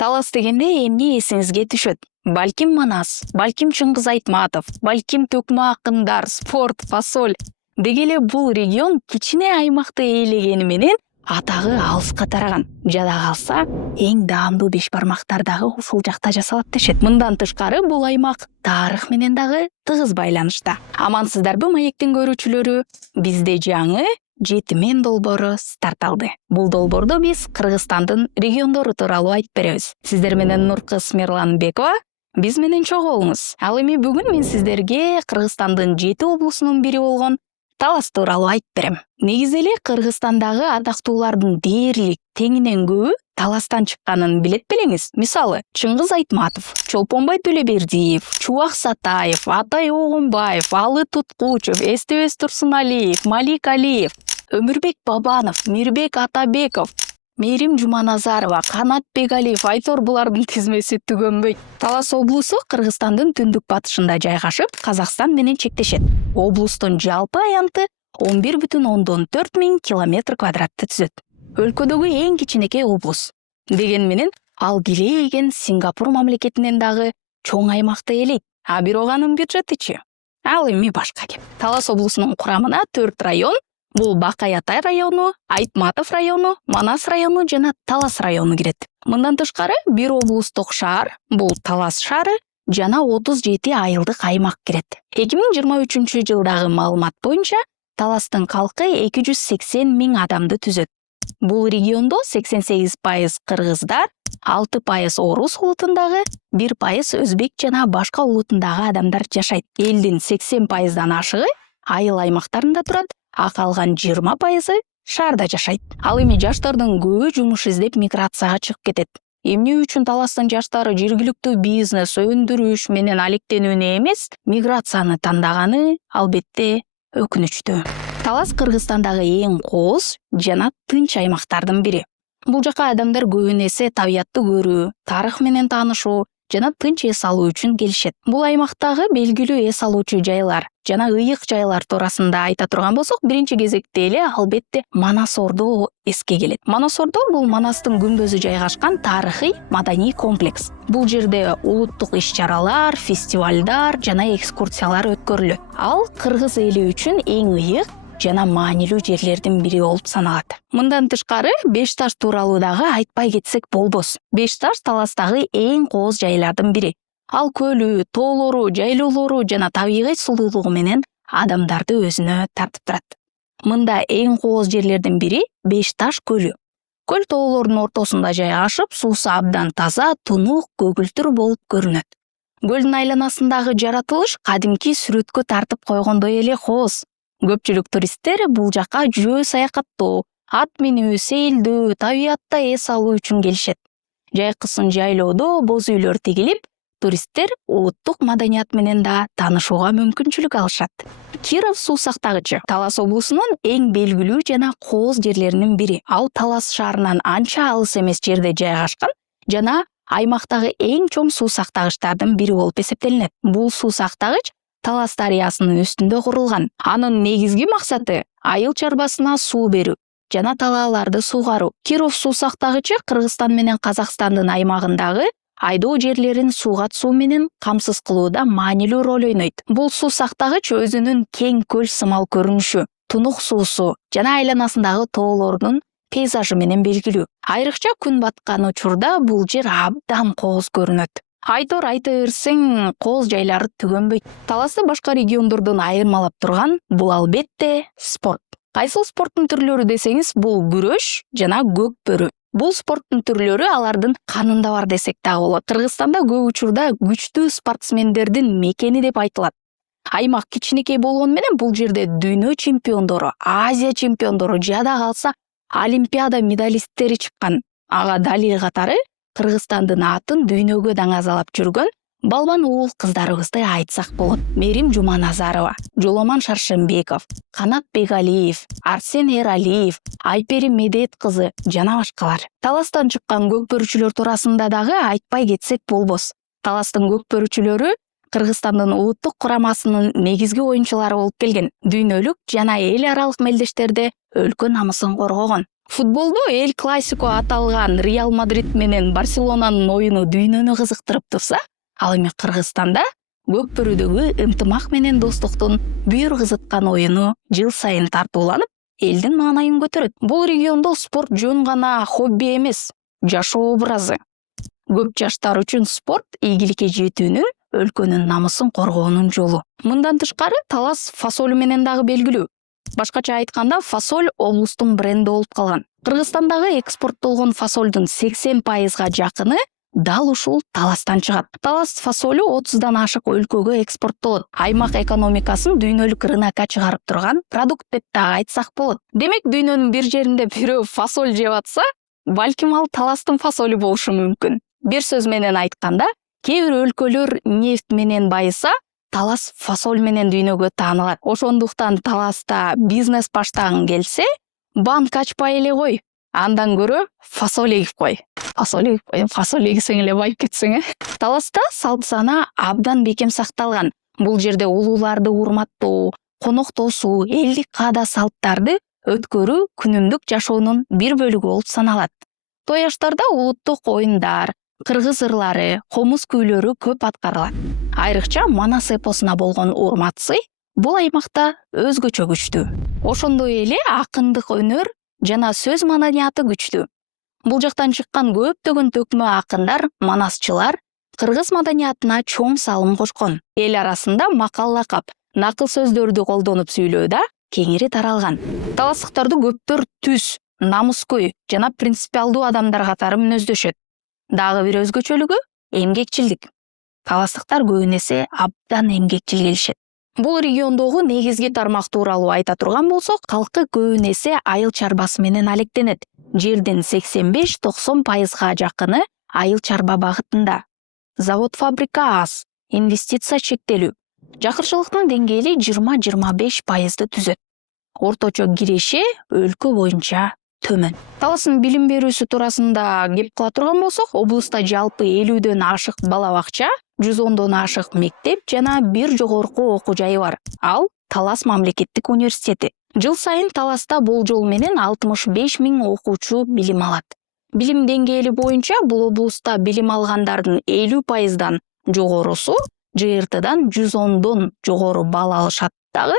Талас дегенде эмне эсиңизге түшөт? Балким Манас, балким Чыңгыз Айтматов, балким Төкмө акындар, спорт, фасоль. Дегеле бул регион кичине аймакты ээлегени менен атагы алыска тараган. Жада калса, эң даамдуу беш бармактар дагы ушул жакта жасалат дешет. Мындан тышкары бул аймак тарых менен дагы тыгыз байланышта. Амансыздарбы маектин көрүүчүлөрү? Бизде жаңы жетимен долбоору старт алды. Бул долбоордо биз Кыргызстандын региондору тууралуу айтып беребиз. Сиздер менен Нуркыз Мирланбекова, биз менен чогуу болуңуз. Ал эми бүгүн мен сиздерге Кыргызстандын 7 облусунун бири болгон Талас тууралуу айтып берем. Негизи эле Кыргызстандагы атактуулардын дээрлик теңинен көбү Таластан чыкканын билет белеңиз. Мисалы, Чыңгыз Айтматов, Чолпонбай Төлөбердиев, Чубак Сатаев, Атай Огунбаев, Алы Туткучев, Эстебес Турсуналиев, Малик Алиев, Өмүрбек Бабанов, Мирбек Атабеков, Мээрим Жуманазарова, Канат Бегалиев, Айтор булардын тизмеси түгөнбөйт. Талас облусу Кыргызстандын түндүк батышында жайгашып, Казакстан менен чектешет. Облустун жалпы аянты 11,4 миң километр квадратты түзөт. Өлкөдөгү эң кичинекей облус. Деген менен ал килейген Сингапур мамлекетинен дагы чоң аймакты ээлейт. А бирок анын бюджетичи? Ал эми башка кеп. Талас облусунун курамына 4 район, бул Бакай-Атай району, Айтматов району, Манас району жана Талас району кирет. Мындан тышкары бир облустук шаар, бул Талас шаары жана 37 айылдык аймак кирет. 2023 жылдагы маалымат боюнча Таластын калкы 280 миң адамды түзөт. Бул региондо 88% кыргыздар, 6% орус улутундагы, 1% өзбек жана башка улутундагы адамдар жашайт. Элдин 80%дан ашыгы айыл аймактарында турат, а калган 20% шаарда жашайт. Ал эми жаштардын көбү жумуш издеп миграцияга чыгып кетет. Эмне үчүн Таластын жаштары жергиликтүү бизнес, өндүрүш менен алектенүүнү эмес, миграцияны тандаганы албетте өкүнүчтүү. Талас Кыргызстандагы эң кооз жана тынч аймактардын бири. Бул жака адамдар көбүн эсе табиятты көрүү, тарых менен таанышуу жана тынч эс алуу үчүн келишет. Бул аймактагы белгилүү эс алуучу жайлар жана ыйык жайлар туурасында айта турган болсок, биринчи кезекте эле албетте Манас Ордо эске келет. Манас Ордо бул Манастын күмбөзү жайгашкан тарыхый маданий комплекс. Бул жерде улуттук иш-чаралар, фестивалдар жана экскурсиялар өткөрүлөт. Ал кыргыз эли үчүн эң ыйык жана маанилүү жерлердин бири болуп саналат. Мындан тышкары Бешташ тууралуу дагы айтпай кетсек болбос. Бешташ Таластагы эң кооз жайлардын бири. Ал көлү, тоолору, жайлоолору жана табигый сулуулугу менен адамдарды өзүнө тартып турат. Мында эң кооз жерлердин бири Бешташ көлү. Көл тоолордун ортосунда жайгашып, суусу абдан таза, тунук, көгүлтүр болуп көрүнөт. Көлдүн айланасындагы жаратылыш кадимки сүрөткө тартып койгондой эле кооз. Көпчүлүк туристтер бул жака жөө саякаттоо, ат минүү, сейилдөө, табиятта эс алуу үчүн келишет. Жайкысын жайлоодо боз үйлөр тигилип, туристтер улуттук маданият менен да таанышууга мүмкүнчүлүк алышат. Киров суу сактагычы Талас облусунун эң белгилүү жана кооз жерлеринин бири. Ал Талас шаарынан анча алыс эмес жерде жайгашкан жана аймактагы эң чоң суу сактагычтардын бири болуп эсептелинет. Бул суу сактагыч Талас дарыясынын үстүндө курулган. Анын негизги максаты айыл чарбасына суу берүү жана талааларды суугаруу. Киров суу сактагычы Кыргызстан менен Казакстандын аймагындагы айдоо жерлерин сууга түсүү менен камсыз кылууда маанилүү роль ойнойт. Бул суу сактагыч өзүнүн кең көл сымал көрүнүшү, тунук суусу жана айланасындагы тоолордун пейзажы менен белгилүү. Айрыкча күн баткан учурда бул жер абдан кооз көрүнөт. Айтор айта берсең, кооз жайлары түгөнбөйт. Таласты башка региондордон айырмалап турган бул албетте спорт. Кайсыл спорттун түрлөрү десеңиз, бул күрөш жана көк бөрү. Бул спорттун түрлөрү алардын канында бар десек дагы болот. Кыргызстанда көп учурда күчтүү спортсмендердин мекени деп айтылат. Аймак кичинекей болгону менен бул жерде дүйнө чемпиондору, Азия чемпиондору, жада калса Олимпиада медалисттери чыккан. Ага далил катары Кыргызстандын атын дүйнөгө даңазалап жүргөн балбан уул кыздарыбызды айтсак болот. Мээрим Жуманазарова, Жоломан Шаршембеков, Канат Бегалиев, Арсен Эралиев, Айпери Медет кызы жана башкалар. Таластан чыккан көкбөрүчүлөр туурасында дагы айтпай кетсек болбос. Таластын көкбөрүчүлөрү Кыргызстандын улуттук курамасынын негизги оюнчулары болуп келген. Дүйнөлүк жана эл аралык мелдештерде өлкө намысын коргогон. Футболдо Эл Классико аталган Реал Мадрид менен Барселонанын оюну дүйнөнү кызыктырып турса, ал эми Кыргызстанда көк бөрүдөгү ынтымак менен достуктун бүйүр кызыткан оюну жыл сайын тартууланып, элдин маанайын көтөрөт. Бул региондо спорт жөн гана хобби эмес, жашоо образы. Көп жаштар үчүн спорт ийгиликке жетүүнүн, өлкөнүн намысын коргоонун жолу. Мындан тышкары талас фасолу менен дагы белгилүү. Башкача айтканда, фасоль облустун бренди болуп калган. Кыргызстандагы экспорттолгон фасолдун 80%га жакыны дал ушул таластан чыгат. Талас фасолу 30дан ашык өлкөгө экспорттолот. Аймак экономикасын дүйнөлүк рынокко чыгарып турган продукт деп дагы айтсак болот. Демек, дүйнөнүн бир жеринде бирөө фасоль жеп атса, балким ал таластын фасолу болушу мүмкүн. Бир сөз менен айтканда, кээ бир өлкөлөр нефть менен байыса, талас фасоль менен дүйнөгө таанылат. Ошондуктан таласта бизнес баштагың келсе, банк ачпай эле кой. Андан көрө фасоль эгип кой. Фасоль эгисең эле байып кетсең, Таласта салт сана абдан бекем сакталган. Бул жерде улууларды урматтоо, коноктосуу, элдик каада салттарды өткөрүү күнүмдүк жашоонун бир бөлүгү болуп саналат. Тояштарда улуттук оюндар, кыргыз ырлары, комуз күйлөрү көп аткарылат. Айрыкча Манас эпосуна болгон урмат-сый бул аймакта өзгөчө күчтүү. Ошондой эле акындык өнөр жана сөз маданияты күчтүү. Бул жактан чыккан көптөгөн төкмө акындар, манасчылар кыргыз маданиятына чоң салым кошкон. Эл арасында макал лакап, накыл сөздөрдү колдонуп сүйлөөдө кеңири таралган. Таластыктарды көптөр түз, намыскөй жана принципиалдуу адамдар катары мүнөздөшөт. Дагы бир өзгөчөлүгү эмгекчилдик. Таластыктар көбүн эсе абдан эмгекчил келишет. Бул региондогу негизги тармак тууралуу айта турган болсок, калкы көбүн эсе айыл чарбасы менен алектенет. Жердин 85–90%га жакыны айыл чарба багытында. Завод фабрика аз, инвестиция чектелүү. Жакырчылыктын деңгээли 20–25%ды түзөт. Орточо киреше өлкө боюнча төмөн. Таластын билим берүүсү туурасында кеп кыла турган болсок, облуста жалпы 50дөн ашык бала бакча, 110дон ашык мектеп жана бир жогорку окуу жайы бар. Ал Талас мамлекеттик университети. Жыл сайын Таласта болжол менен 65 000 окуучу билим алат. Билим деңгээли боюнча бул облуста билим алгандардын 50%дан жогорусу ЖРТдан 110дон жогору балл алышат дагы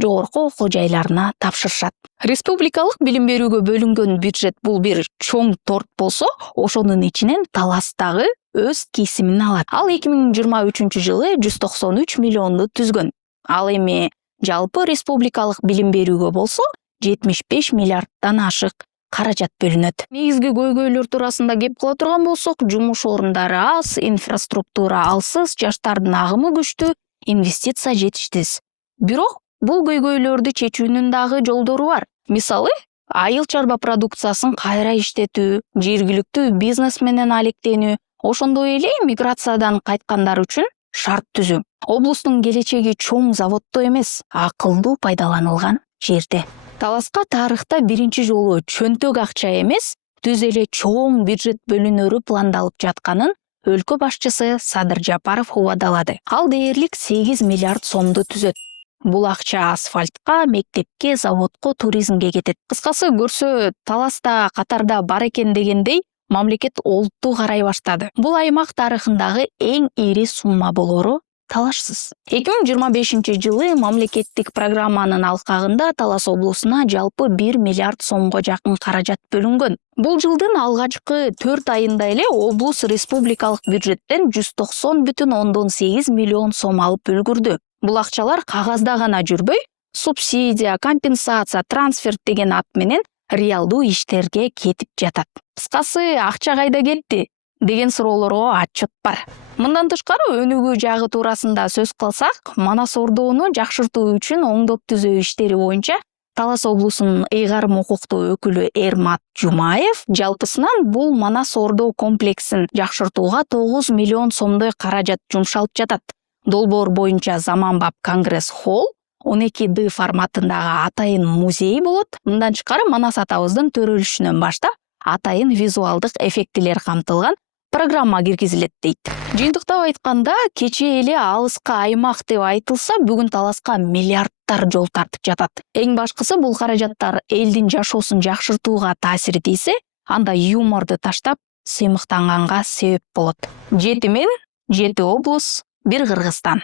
жогорку окуу жайларына тапшырышат. Республикалык билим берүүгө бөлүнгөн бюджет бул бир чоң торт болсо, ошонун ичинен Таластагы өз кесимин алат. Ал 2023-жылы 193 миллионду түзгөн. Ал эми жалпы республикалык билим берүүгө болсо 75 миллиарддан ашык каражат бөлүнөт. Негизги көйгөйлөр туурасында кеп кыла турган болсок, жумуш орундары аз, инфраструктура алсыз, жаштардын агымы күчтүү, инвестиция жетиштиз. Бирок бул көйгөйлөрдү чечүүнүн дагы жолдору бар. Мисалы, айыл чарба продукциясын кайра иштетүү, жергиликтүү бизнес менен алектенүү, ошондой эле миграциядан кайткандар үчүн шарт түзүү. Облустун келечеги чоң заводдо эмес, акылдуу пайдаланылган жерде. Таласка тарыхта биринчи жолу чөнтөк акча эмес, түз эле чоң бюджет бөлүнөрү пландалып жатканын өлкө башчысы Садыр Жапаров убадалады. Ал дээрлик 8 миллиард сомду түзөт. Бул акча асфальтка, мектепке, заводко, туризмге кетет. Кыскасы көрсө, Таласта катарда бар экен дегендей, мамлекет олуттуу карай баштады. Бул аймак тарыхындагы эң ири сумма болору талашсыз. 2025-жылы мамлекеттик программанын алкагында Талас облусуна жалпы 1 миллиард сомго жакын каражат бөлүнгөн. Бул жылдын алгачкы 4 айында эле облус республикалык бюджеттен 190,8 миллион сом алып үлгүрдү. Бул акчалар кагазда гана жүрбөй, субсидия, компенсация, трансферт деген ат менен реалдуу иштерге кетип жатат. Кыскасы, акча кайда кетти деген суроолорго отчет бар. Мындан тышкары өнүгүү жагы туурасында сөз кылсак, Манас ордоону жакшыртуу үчүн оңдоп түзөө иштери боюнча Талас облусунун ыйгарым укуктуу өкүлү Эрмат Жумаев жалпысынан бул Манас ордоо комплексин жакшыртууга 9 миллион сомдой каражат жумшалып жатат. Долбоор боюнча заманбап конгресс холл, 12D форматындагы атайын музей болот. Мындан тышкары Манас атабыздын төрөлүшүнөн баштап атайын визуалдык эффектилер камтылган программа киргизилет дейт. Жыйынтыктап айтканда, кечээ эле алыска аймак деп айтылса, бүгүн таласка миллиарддар жол тартып жатат. Эң башкысы бул каражаттар элдин жашоосун жакшыртууга таасир тийсе, анда юморду таштап, сыймыктанганга себеп болот. 7 мен 7 облус, 1 Кыргызстан.